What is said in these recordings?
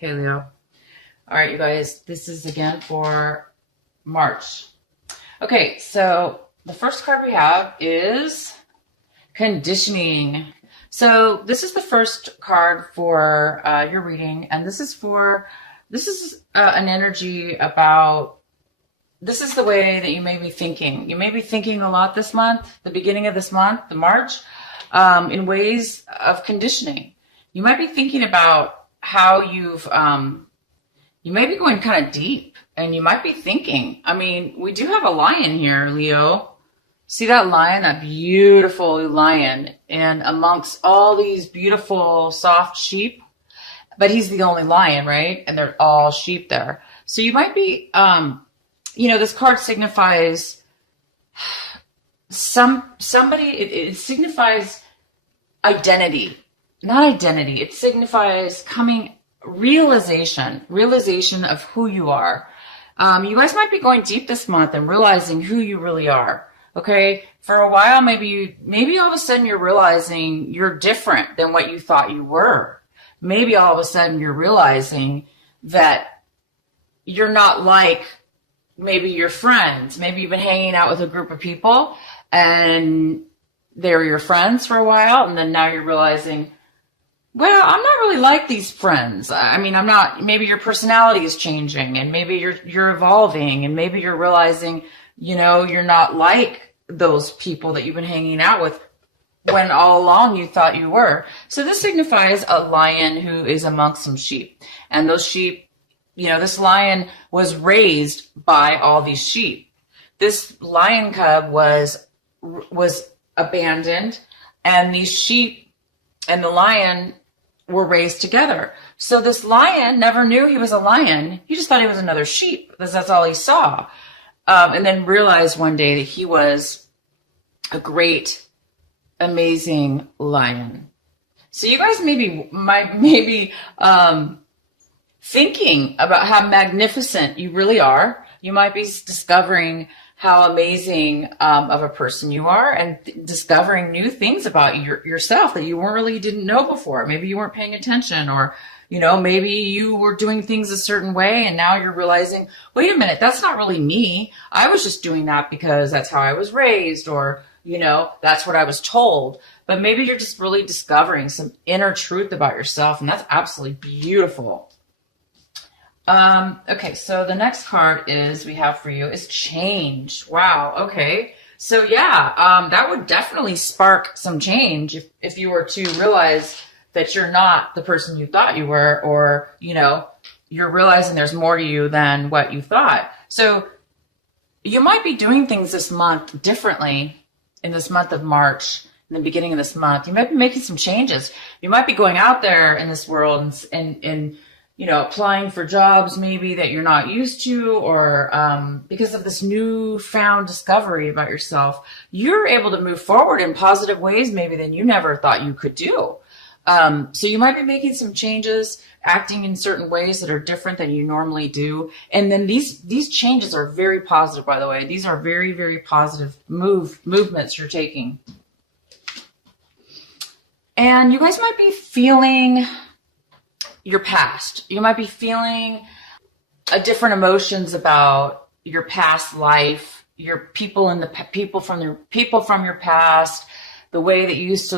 Hey, Leo. All right, you guys, this is again for March. Okay, so the first card we have is conditioning. So this is the first card for your reading, and this is an energy about, this is the way that you may be thinking. You may be thinking a lot this month, the beginning of this month, the March, in ways of conditioning. You might be thinking about how you may be going kind of deep, and you might be thinking, I mean, we do have a lion here, Leo. See that lion, that beautiful lion, and amongst all these beautiful soft sheep, but he's the only lion, right? And they're all sheep there. So you might be, this card signifies somebody, it signifies identity, not identity. It signifies realization of who you are. You guys might be going deep this month and realizing who you really are. Okay. For a while, maybe all of a sudden you're realizing you're different than what you thought you were. Maybe all of a sudden you're realizing that you're not like maybe your friends. Maybe you've been hanging out with a group of people and they're your friends for a while. And then now you're realizing, well, I'm not really like these friends. I mean, I'm not, maybe your personality is changing and maybe you're evolving and maybe you're realizing, you're not like those people that you've been hanging out with when all along you thought you were. So this signifies a lion who is amongst some sheep. And those sheep, this lion was raised by all these sheep. This lion cub was abandoned, and these sheep and the lion were raised together. So this lion never knew he was a lion. He just thought he was another sheep because that's all he saw. And then realized one day that he was a great, amazing lion. So you guys might be thinking about how magnificent you really are. You might be discovering how amazing of a person you are and discovering new things about yourself that you didn't know before. Maybe you weren't paying attention, or, maybe you were doing things a certain way and now you're realizing, wait a minute, that's not really me. I was just doing that because that's how I was raised, or, that's what I was told. But maybe you're just really discovering some inner truth about yourself, and that's absolutely beautiful. Okay, so the next card we have for you is change. Wow. Okay. So yeah, that would definitely spark some change if you were to realize that you're not the person you thought you were, or, you're realizing there's more to you than what you thought. So you might be doing things this month differently in this month of March, in the beginning of this month. You might be making some changes. You might be going out there in this world and applying for jobs maybe that you're not used to, or because of this newfound discovery about yourself, you're able to move forward in positive ways maybe than you never thought you could do. So you might be making some changes, acting in certain ways that are different than you normally do. And then these changes are very positive, by the way. These are very, very positive movements you're taking. And you guys might be feeling your past. You might be feeling different emotions about your past life, your people from your past, the way you used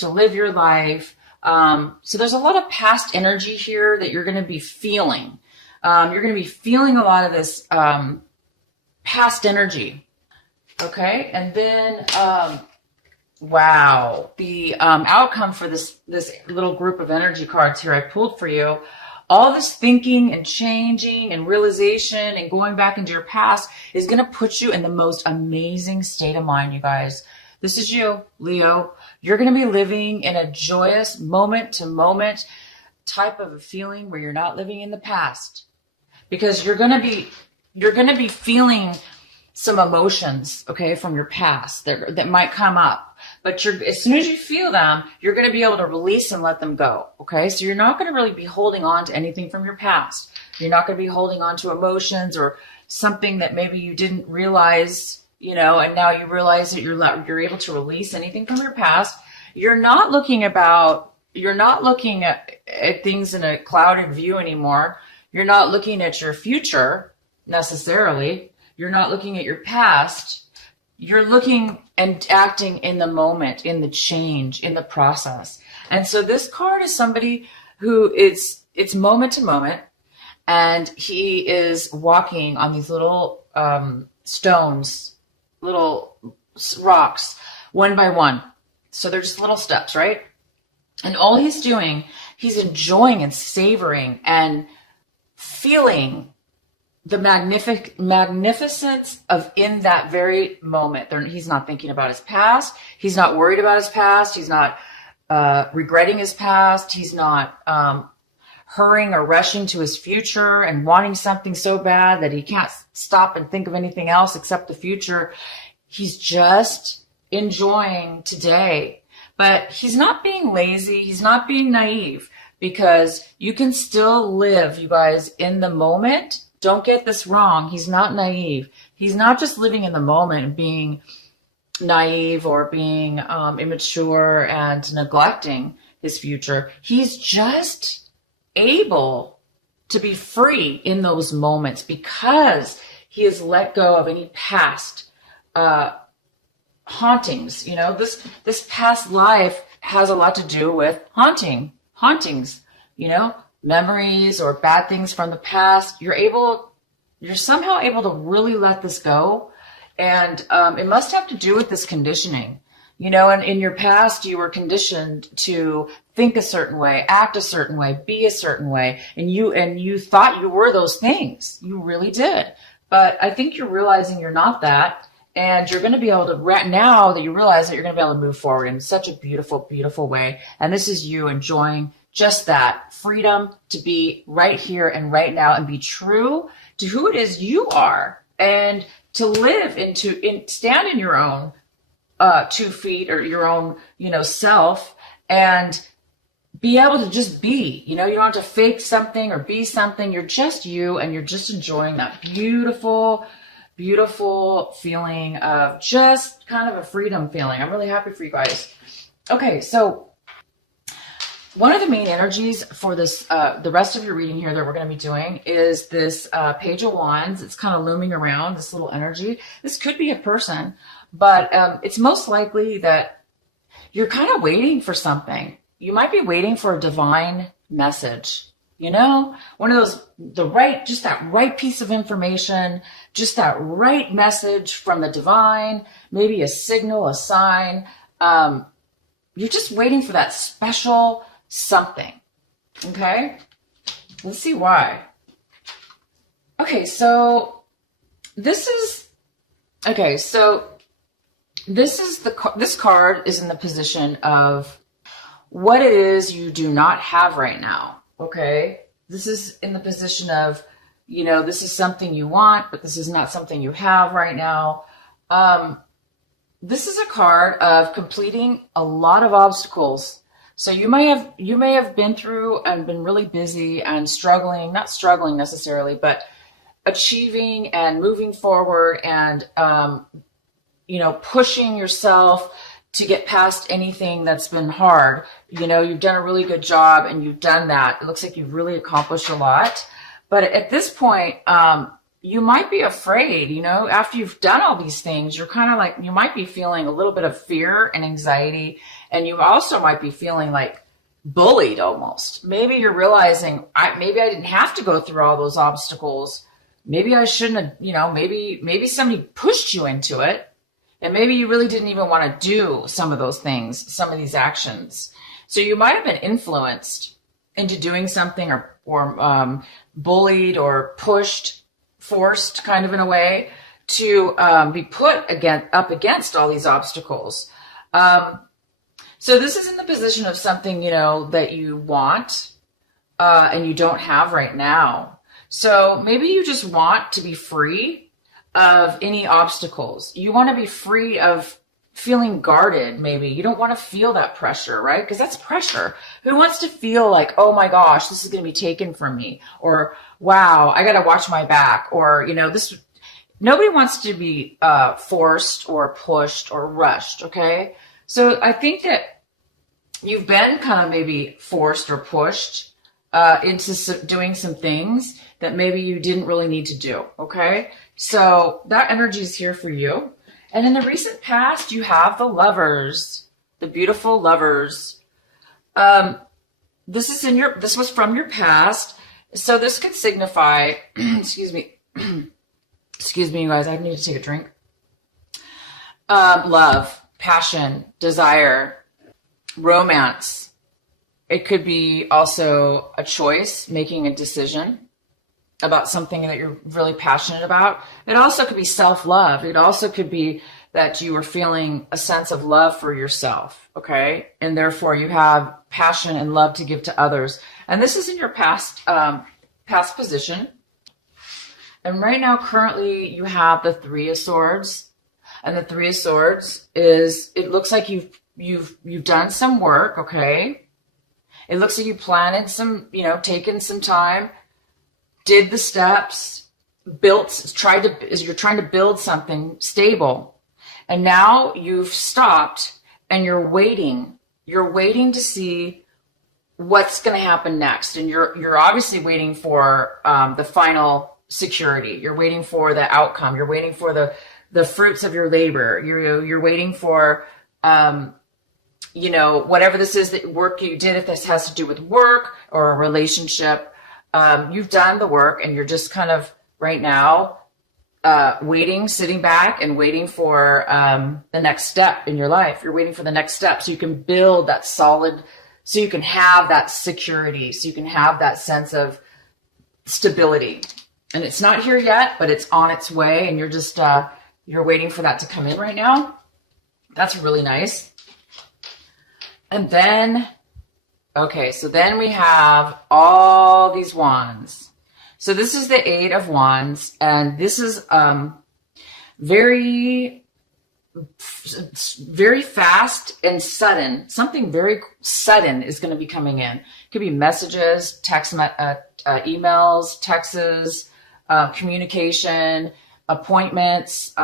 to live your life. So there's a lot of past energy here that you're going to be feeling. You're going to be feeling a lot of this past energy. Okay, and then wow, the outcome for this little group of energy cards here I pulled for you, all this thinking and changing and realization and going back into your past is going to put you in the most amazing state of mind, you guys. This is you, Leo. You're going to be living in a joyous moment to moment type of a feeling where you're not living in the past, because you're going to be feeling some emotions, okay, from your past that might come up. But as soon as you feel them, you're going to be able to release and let them go. Okay. So you're not going to really be holding on to anything from your past. You're not going to be holding on to emotions or something that maybe you didn't realize, and now you realize that you're able to release anything from your past. You're not looking about you're not looking at things in a clouded view anymore. You're not looking at your future necessarily. You're not looking at your past. You're looking and acting in the moment, in the change, in the process. And so this card is somebody who it's moment to moment, and he is walking on these little stones, little rocks, one by one. So they're just little steps, right? And all he's doing, he's enjoying and savoring and feeling the magnificence of in that very moment. He's not thinking about his past. He's not worried about his past. He's not regretting his past. He's not hurrying or rushing to his future and wanting something so bad that he can't stop and think of anything else except the future. He's just enjoying today. But he's not being lazy. He's not being naive, because you can still live, you guys, in the moment. Don't get this wrong. He's not naive. He's not just living in the moment and being naive or being immature and neglecting his future. He's just able to be free in those moments because he has let go of any past hauntings. You know, this past life has a lot to do with hauntings, you know, memories or bad things from the past. You're somehow able to really let this go. And it must have to do with this conditioning, you know, and in your past, you were conditioned to think a certain way, act a certain way, be a certain way. And you thought you were those things. You really did. But I think you're realizing you're not that. And you're going to be able to, now that you realize that, you're going to be able to move forward in such a beautiful, beautiful way. And this is you enjoying just that freedom to be right here and right now and be true to who it is you are, and to live stand in your own 2 feet, or your own, you know, self, and be able to just be, you know, you don't have to fake something or be something. You're just you, and you're just enjoying that beautiful, beautiful feeling of just kind of a freedom feeling. I'm really happy for you guys. Okay, so one of the main energies for this, the rest of your reading here that we're going to be doing is this Page of Wands. It's kind of looming around, this little energy. This could be a person, but it's most likely that you're kind of waiting for something. You might be waiting for a divine message. You know, one of those, just that right piece of information, just that right message from the divine, maybe a signal, a sign. You're just waiting for that special something. Okay. Let's see why. Okay. So this card is in the position of what it is you do not have right now. Okay. This is in the position of, you know, this is something you want, but this is not something you have right now. This is a card of completing a lot of obstacles. So you may have been through and been really busy and struggling, not struggling necessarily, but achieving and moving forward and, you know, pushing yourself to get past anything that's been hard. You know, you've done a really good job and you've done that. It looks like you've really accomplished a lot. But at this point, you might be afraid, you know, after you've done all these things, you're kind of like, you might be feeling a little bit of fear and anxiety. And you also might be feeling like bullied almost. Maybe you're realizing, maybe I didn't have to go through all those obstacles. Maybe I shouldn't have, you know, maybe somebody pushed you into it. And maybe you really didn't even want to do some of those things, some of these actions. So you might have been influenced into doing something, or bullied or pushed, forced kind of in a way to be put up against all these obstacles. So this is in the position of something, you know, that you want and you don't have right now. So maybe you just want to be free of any obstacles. You want to be free of feeling guarded. Maybe you don't want to feel that pressure, right? Because that's pressure. Who wants to feel like, oh my gosh, this is going to be taken from me, or wow, I got to watch my back, or, you know, nobody wants to be forced or pushed or rushed. Okay. So I think that you've been kind of maybe forced or pushed into doing some things that maybe you didn't really need to do. Okay. So that energy is here for you. And in the recent past, you have the Lovers, the beautiful Lovers. This was from your past. So this could signify, excuse me, you guys, I need to take a drink. Love, passion, desire, romance. It could be also a choice, making a decision about something that you're really passionate about. It also could be self-love. It also could be that you are feeling a sense of love for yourself, okay? And therefore you have passion and love to give to others. And this is in your past position. And right now, currently, you have the Three of Swords. And the Three of Swords is, it looks like you've done some work, okay? It looks like you planted some, taken some time, did the steps, you're trying to build something stable. And now you've stopped and you're waiting. You're waiting to see what's going to happen next. And you're obviously waiting for the final security. You're waiting for the outcome. You're waiting for the fruits of your labor. You're waiting for, whatever this is, that work you did, if this has to do with work or a relationship. You've done the work and you're just kind of right now waiting, sitting back and waiting for the next step in your life. You're waiting for the next step so you can build that solid, so you can have that security, so you can have that sense of stability. And it's not here yet, but it's on its way, and you're just you're waiting for that to come in right now. That's really nice. And then, okay, so then we have all these wands. So this is the Eight of Wands, and this is very fast and sudden. Something very sudden is going to be coming in. It could be messages, emails, texts, communication, appointments,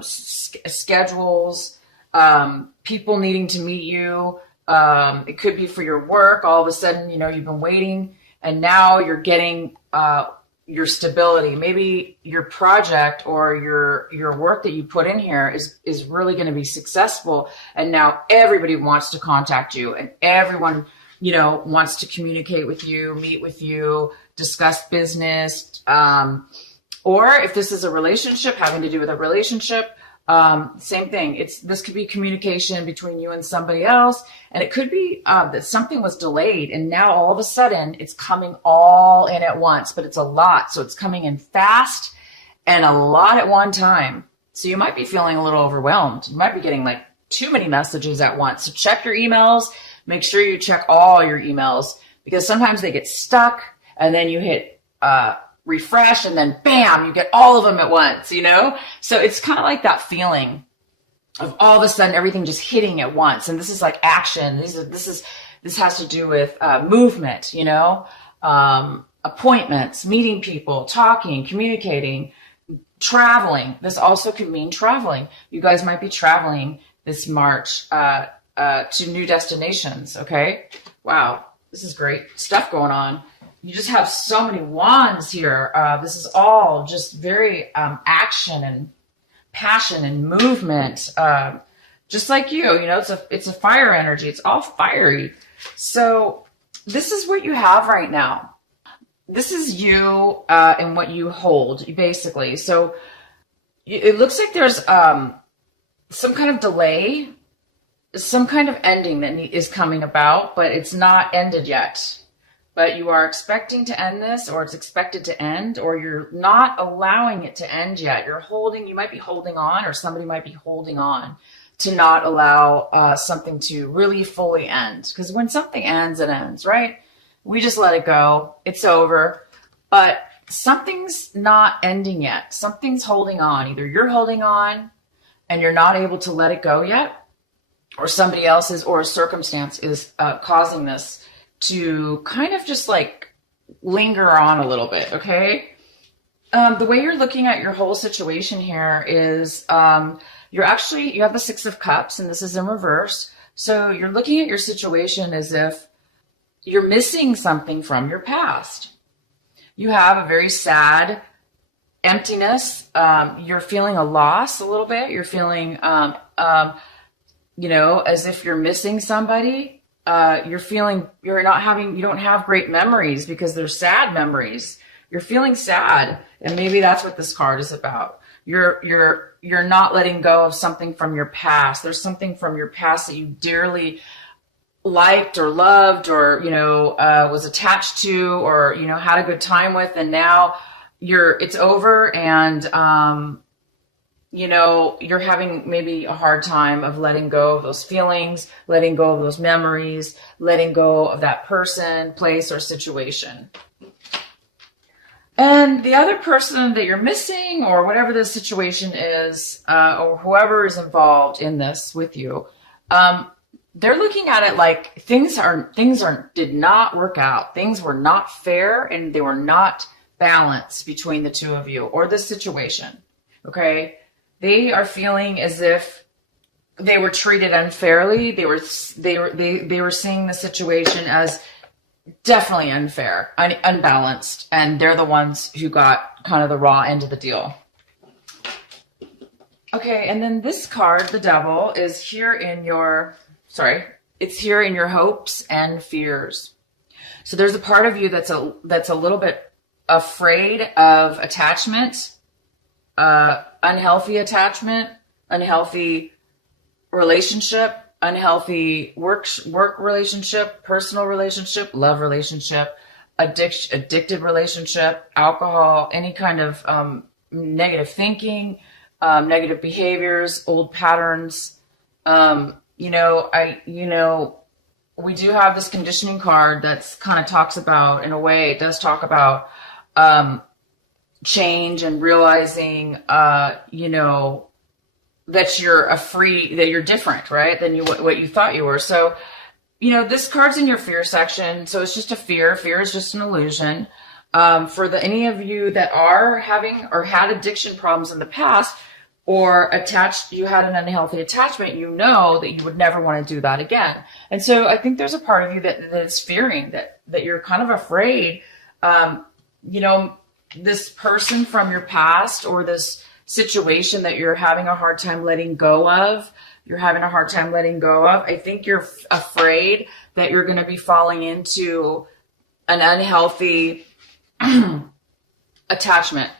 schedules, people needing to meet you. It could be for your work. All of a sudden, you've been waiting and now you're getting your stability. Maybe your project or your work that you put in here is really going to be successful. And now everybody wants to contact you and everyone, wants to communicate with you, meet with you, discuss business. Or if this is a relationship, having to do with a relationship, same thing. This could be communication between you and somebody else. And it could be that something was delayed and now all of a sudden it's coming all in at once, but it's a lot. So it's coming in fast and a lot at one time. So you might be feeling a little overwhelmed. You might be getting like too many messages at once. So check your emails. Make sure you check all your emails because sometimes they get stuck and then you hit refresh and then bam, you get all of them at once, So it's kind of like that feeling of all of a sudden everything just hitting at once. And this is like action. This has to do with movement, appointments, meeting people, talking, communicating, traveling. This also could mean traveling. You guys might be traveling this March to new destinations. Okay. Wow. This is great stuff going on. You just have so many wands here. This is all just very action and passion and movement. Just like you, it's a fire energy. It's all fiery. So this is what you have right now. This is you and what you hold, basically. So it looks like there's some kind of delay, some kind of ending that is coming about, but it's not ended yet. But you are expecting to end this, or it's expected to end, or you're not allowing it to end yet. You might be holding on, or somebody might be holding on to not allow something to really fully end. Because when something ends, it ends, right? We just let it go. It's over. But something's not ending yet. Something's holding on. Either you're holding on and you're not able to let it go yet, or somebody else is, or a circumstance is causing this to kind of just like linger on a little bit, okay? The way you're looking at your whole situation here is you have the Six of Cups, and this is in reverse. So you're looking at your situation as if you're missing something from your past. You have a very sad emptiness. You're feeling a loss a little bit. You're feeling, as if you're missing somebody. You don't have great memories because they're sad memories. You're feeling sad. And maybe that's what this card is about. You're not letting go of something from your past. There's something from your past that you dearly liked or loved or, was attached to or, had a good time with. And now it's over and, you're having maybe a hard time of letting go of those feelings, letting go of those memories, letting go of that person, place, or situation. And the other person that you're missing or whatever the situation is, or whoever is involved in this with you, they're looking at it like things did not work out. Things were not fair and they were not balanced between the two of you or the situation. Okay. They are feeling as if they were treated unfairly. They were seeing the situation as definitely unfair, unbalanced, and they're the ones who got kind of the raw end of the deal. Okay, and then this card, the Devil, is here in your hopes and fears. So there's a part of you that's a little bit afraid of attachment, unhealthy attachment, unhealthy relationship, unhealthy work relationship, personal relationship, love relationship, addicted relationship, alcohol, any kind of negative thinking, negative behaviors, old patterns. We do have this conditioning card that's kind of talks about, in a way, it does talk about change and realizing, that you're different, right? Than what you thought you were. So, this card's in your fear section. So it's just a fear. Fear is just an illusion. For any of you that are having or had addiction problems in the past or you had an unhealthy attachment, you know that you would never want to do that again. And so I think there's a part of you that's fearing that you're kind of afraid, this person from your past or this situation that you're having a hard time letting go of. I think you're afraid that you're going to be falling into an unhealthy attachment.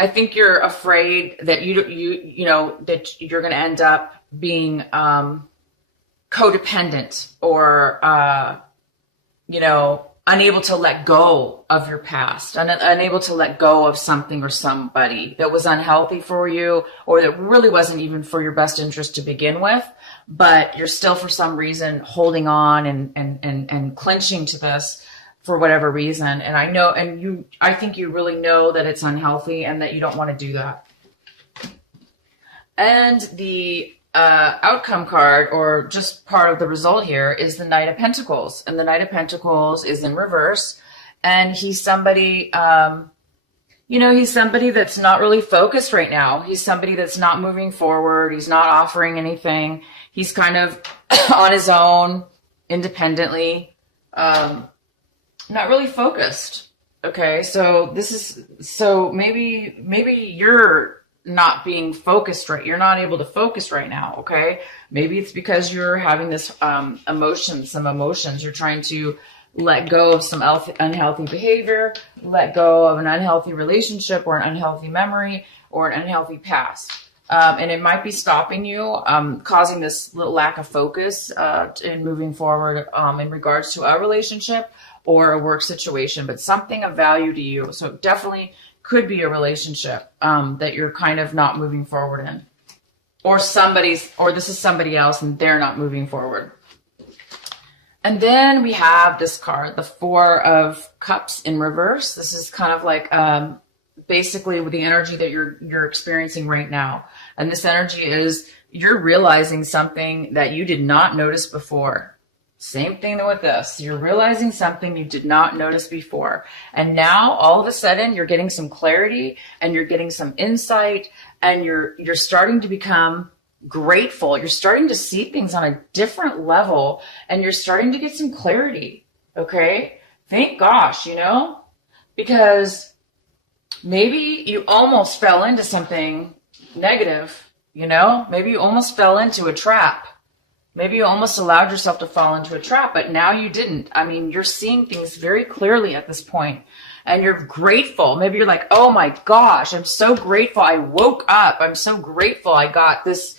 I think you're afraid that that you're going to end up being codependent or unable to let go of your past, unable to let go of something or somebody that was unhealthy for you or that really wasn't even for your best interest to begin with, but you're still for some reason holding on and clenching to this for whatever reason. And I think you really know that it's unhealthy and that you don't want to do that. And the outcome card, or just part of the result here, is the Knight of Pentacles. And the Knight of Pentacles is in reverse. And he's somebody, he's somebody that's not really focused right now. He's somebody that's not moving forward. He's not offering anything. He's kind of on his own, independently, not really focused. Okay, so maybe you're not being focused right. You're not able to focus right now. Okay. Maybe it's because you're having this, some emotions. You're trying to let go of some unhealthy behavior, let go of an unhealthy relationship or an unhealthy memory or an unhealthy past. And it might be stopping you, causing this little lack of focus, in moving forward, in regards to a relationship or a work situation, but something of value to you. So it definitely could be a relationship that you're kind of not moving forward in, or this is somebody else and they're not moving forward. And then we have this card, the Four of Cups in reverse. This is kind of like basically with the energy that you're experiencing right now. And this energy is you're realizing something that you did not notice before. Same thing with this. You're realizing something you did not notice before. And now all of a sudden you're getting some clarity and you're getting some insight and you're starting to become grateful. You're starting to see things on a different level, and you're starting to get some clarity. Okay. Thank gosh, because maybe you almost fell into something negative, maybe you almost fell into a trap. Maybe you almost allowed yourself to fall into a trap, but now you didn't. I mean, you're seeing things very clearly at this point, and you're grateful. Maybe you're like, oh my gosh, I'm so grateful. I woke up. I'm so grateful. I got this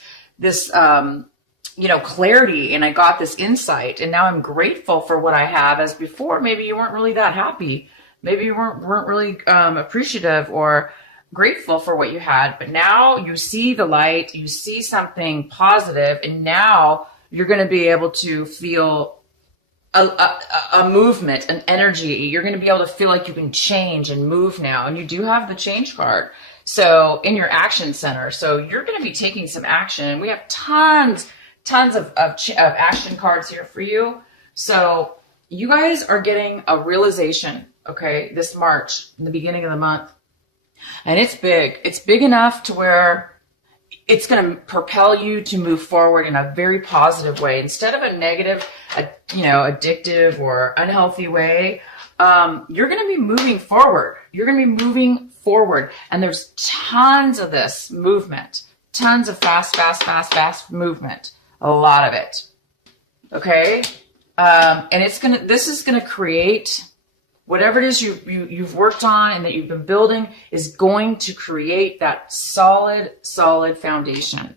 clarity, and I got this insight, and now I'm grateful for what I have. As before, maybe you weren't really that happy. Maybe you weren't really appreciative or grateful for what you had, but now you see the light, you see something positive, and now you're going to be able to feel a movement, an energy. You're going to be able to feel like you can change and move now. And you do have the change card. So in your action center. So you're going to be taking some action. And we have tons of action cards here for you. So you guys are getting a realization, okay, this March, in the beginning of the month. And it's big. It's big enough to where it's going to propel you to move forward in a very positive way. Instead of a negative, addictive or unhealthy way, you're going to be moving forward. You're going to be moving forward. And there's tons of this movement, tons of fast movement, a lot of it. Okay. And this is going to create whatever it is you've worked on and that you've been building is going to create that solid foundation.